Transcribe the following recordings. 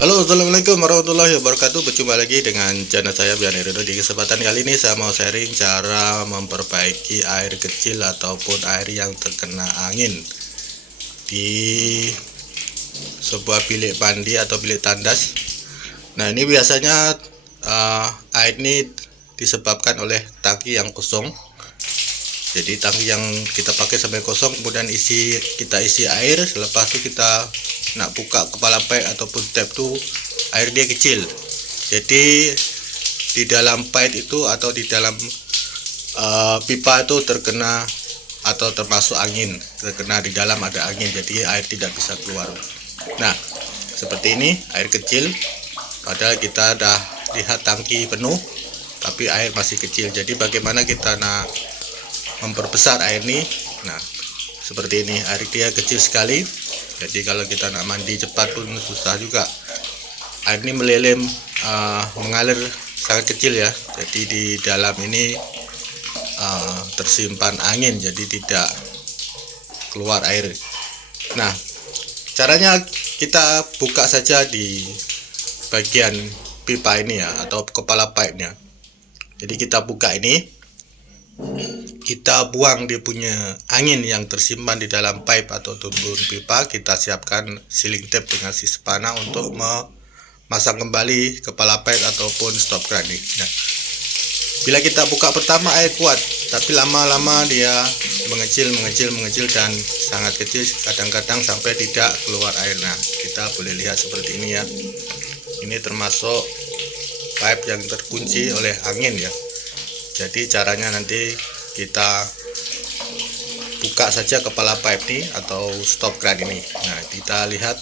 Halo, assalamualaikum warahmatullahi wabarakatuh. Berjumpa lagi dengan channel saya Bian Rido. Di kesempatan kali ini saya mau sharing cara memperbaiki air kecil ataupun air yang terkena angin di sebuah bilik mandi atau bilik tandas. Nah, ini biasanya air ini disebabkan oleh tangki yang kosong. Jadi tangki yang kita pakai sampai kosong, kemudian kita isi air. Selepas itu kita nak buka kepala pipe ataupun tap tuh, air dia kecil. Jadi di dalam pipe itu atau di dalam pipa itu terkena atau termasuk angin, terkena di dalam ada angin, jadi air tidak bisa keluar. Nah, seperti ini air kecil, padahal kita dah lihat tangki penuh tapi air masih kecil. Jadi bagaimana kita nak memperbesar air ini? Nah, seperti ini, air dia kecil sekali. Jadi kalau kita nak mandi cepat pun susah juga. Air ini meleleh, mengalir sangat kecil ya. Jadi di dalam ini tersimpan angin, jadi tidak keluar air. Nah, caranya kita buka saja di bagian pipa ini ya, atau kepala pipe-nya. Jadi kita buka ini, kita buang dia punya angin yang tersimpan di dalam pipe atau tubuh pipa. Kita siapkan sealing tape dengan si spana untuk memasang kembali kepala pipe ataupun stop keran ini. Nah, bila kita buka pertama air kuat, tapi lama-lama dia mengecil dan sangat kecil, kadang-kadang sampai tidak keluar air. Nah, kita boleh lihat seperti ini ya. Ini termasuk pipe yang terkunci oleh angin ya. Jadi caranya nanti kita buka saja kepala pipe ini atau stop keran ini. Nah, kita lihat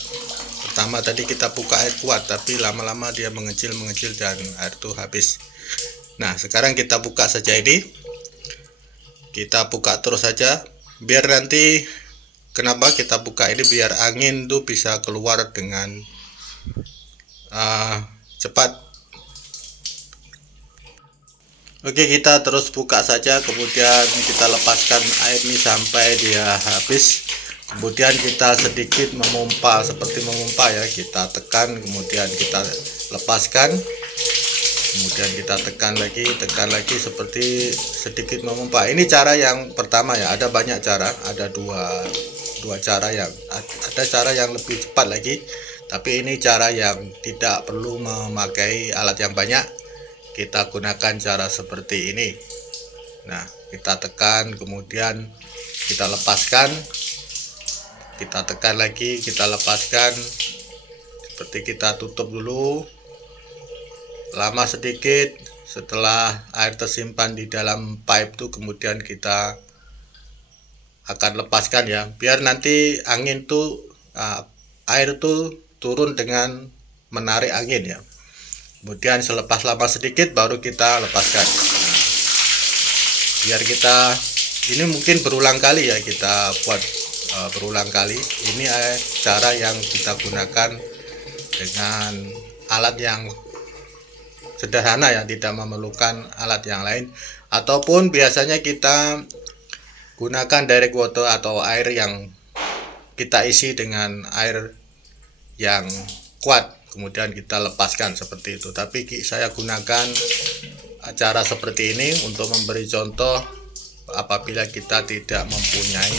pertama tadi kita buka air kuat, tapi lama-lama dia mengecil dan air itu habis. Nah, sekarang kita buka saja ini. Kita buka terus saja, biar nanti, kenapa kita buka ini, biar angin tuh bisa keluar dengan cepat. Oke, kita terus buka saja, kemudian kita lepaskan air ini sampai dia habis. Kemudian kita sedikit memompa, seperti memompa ya, kita tekan, kemudian kita lepaskan, kemudian kita tekan lagi seperti sedikit memompa. Ini cara yang pertama ya. Ada banyak cara, ada dua cara, yang ada cara yang lebih cepat lagi, tapi ini cara yang tidak perlu memakai alat yang banyak. Kita gunakan cara seperti ini. Nah, kita tekan, kemudian kita lepaskan, kita tekan lagi, kita lepaskan, seperti kita tutup dulu lama sedikit. Setelah air tersimpan di dalam pipe itu, kemudian kita akan lepaskan ya, biar nanti angin tuh air tuh turun dengan menarik angin ya. Kemudian selepas lama sedikit baru kita lepaskan. Nah, biar kita ini mungkin berulang kali ya, kita buat berulang kali. Ini cara yang kita gunakan dengan alat yang sederhana ya, tidak memerlukan alat yang lain. Ataupun biasanya kita gunakan direct water atau air yang kita isi dengan air yang kuat, kemudian kita lepaskan seperti itu. Tapi saya gunakan cara seperti ini untuk memberi contoh apabila kita tidak mempunyai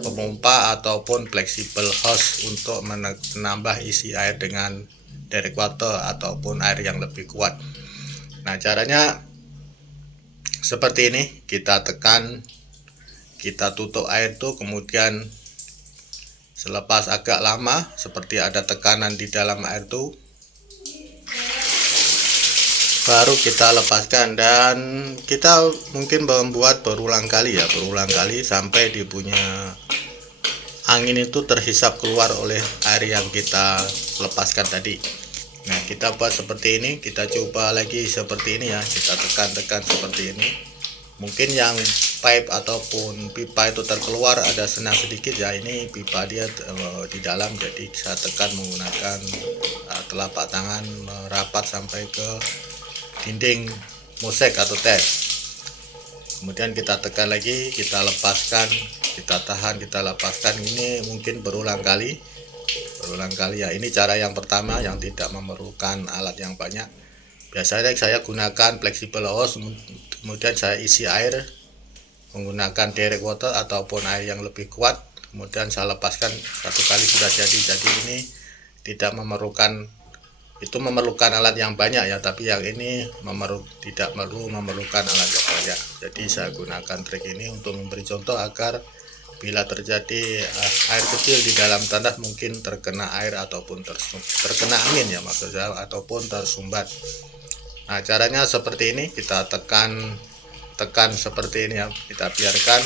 pemompa ataupun flexible hose untuk menambah isi air dengan direct water ataupun air yang lebih kuat. Nah, caranya seperti ini. Kita tekan, kita tutup air tuh, kemudian selepas agak lama seperti ada tekanan di dalam air itu, baru kita lepaskan. Dan kita mungkin membuat berulang kali ya, sampai di punya angin itu terhisap keluar oleh air yang kita lepaskan tadi. Nah, kita buat seperti ini, kita coba lagi seperti ini ya, kita tekan seperti ini. Mungkin yang pipe ataupun pipa itu terkeluar ada senang sedikit ya, ini pipa dia di dalam, jadi saya tekan menggunakan telapak tangan merapat sampai ke dinding mosek atau tes. Kemudian kita tekan lagi, kita lepaskan, kita tahan, kita lepaskan. Ini mungkin berulang kali berulang kali ya. Ini cara yang pertama yang tidak memerlukan alat yang banyak. Biasanya saya gunakan flexible hose, kemudian saya isi air menggunakan direct water ataupun air yang lebih kuat, kemudian saya lepaskan satu kali sudah jadi. Jadi ini tidak memerlukan, itu memerlukan alat yang banyak ya, tapi yang ini tidak perlu memerlukan alat yang banyak. Jadi saya gunakan trik ini untuk memberi contoh agar bila terjadi air kecil di dalam tanah, mungkin terkena air ataupun terkena angin ya maksud saya, ataupun tersumbat. Nah, caranya seperti ini, kita tekan seperti ini ya, kita biarkan,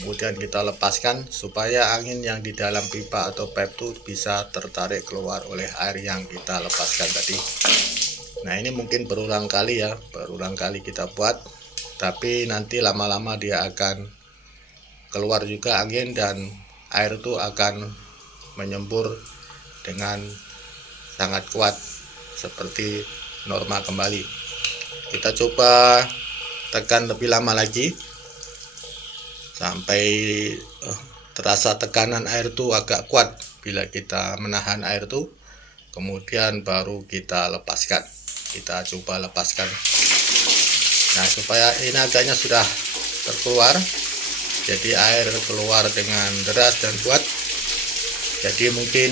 kemudian kita lepaskan supaya angin yang di dalam pipa atau pipe itu bisa tertarik keluar oleh air yang kita lepaskan tadi. Nah, ini mungkin berulang kali ya, berulang kali kita buat, tapi nanti lama-lama dia akan keluar juga angin dan air itu akan menyembur dengan sangat kuat seperti normal kembali. Kita coba tekan lebih lama lagi sampai terasa tekanan air itu agak kuat. Bila kita menahan air itu, kemudian baru kita lepaskan. Kita coba lepaskan. Nah, supaya ini agaknya sudah terkeluar, jadi air keluar dengan deras dan kuat. Jadi mungkin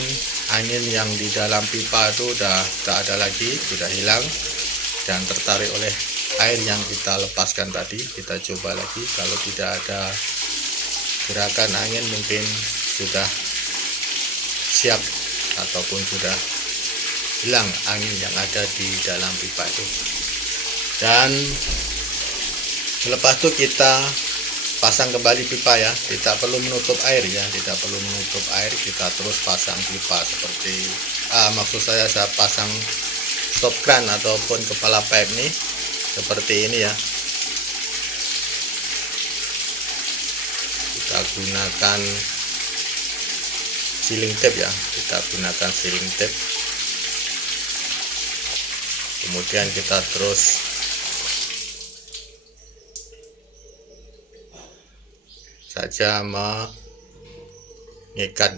angin yang di dalam pipa itu udah tak ada lagi, sudah hilang dan tertarik oleh air yang kita lepaskan tadi. Kita coba lagi, kalau tidak ada gerakan angin mungkin sudah siap ataupun sudah hilang angin yang ada di dalam pipa itu. Dan selepas itu kita pasang kembali pipa ya, tidak perlu menutup air ya, tidak perlu menutup air, kita terus pasang pipa seperti maksud saya pasang stop kran ataupun kepala pipe ini seperti ini ya. Kita gunakan sealing tape ya, kita gunakan sealing tape, kemudian kita terus saja mengikat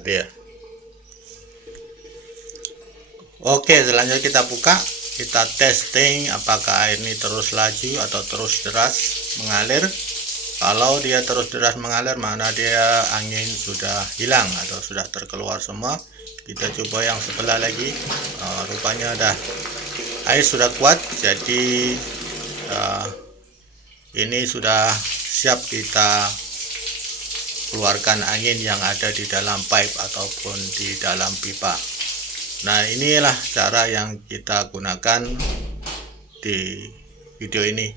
dia. Oke, selanjutnya kita buka, kita testing apakah air ini terus laju atau terus deras mengalir. Kalau dia terus deras mengalir, mana dia angin sudah hilang atau sudah terkeluar semua. Kita coba yang sebelah lagi. Rupanya dah air sudah kuat, jadi ini sudah siap kita keluarkan angin yang ada di dalam pipe ataupun di dalam pipa. Nah, inilah cara yang kita gunakan di video ini.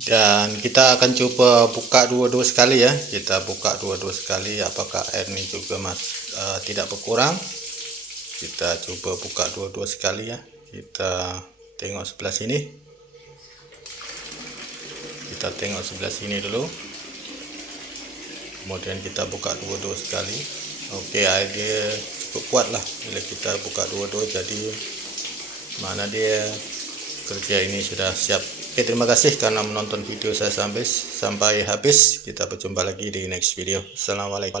Dan kita akan coba buka dua-dua sekali ya. Kita buka dua-dua sekali, apakah air ini juga tidak berkurang. Kita coba buka dua-dua sekali ya. Kita tengok sebelah sini. Kita tengok sebelah sini dulu, kemudian kita buka dua-dua sekali. Oke, air dia cukup kuat lah bila kita buka dua-dua, jadi mana dia kerja ini sudah siap. Oke, terima kasih karena menonton video saya sampai habis. Kita berjumpa lagi di next video. Assalamualaikum.